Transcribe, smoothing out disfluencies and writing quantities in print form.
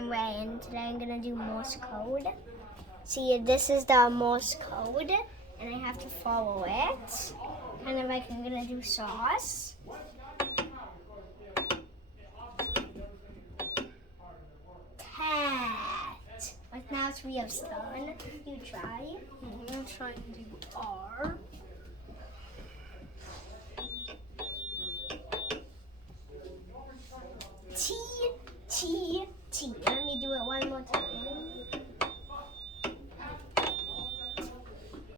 I'm Ray, and today I'm gonna do Morse code. See, this is the Morse code, and I have to follow it. Kind of like I'm gonna do sauce. Cat. Like now it's we have stun. You try. I'm gonna try and do R. T, T, T.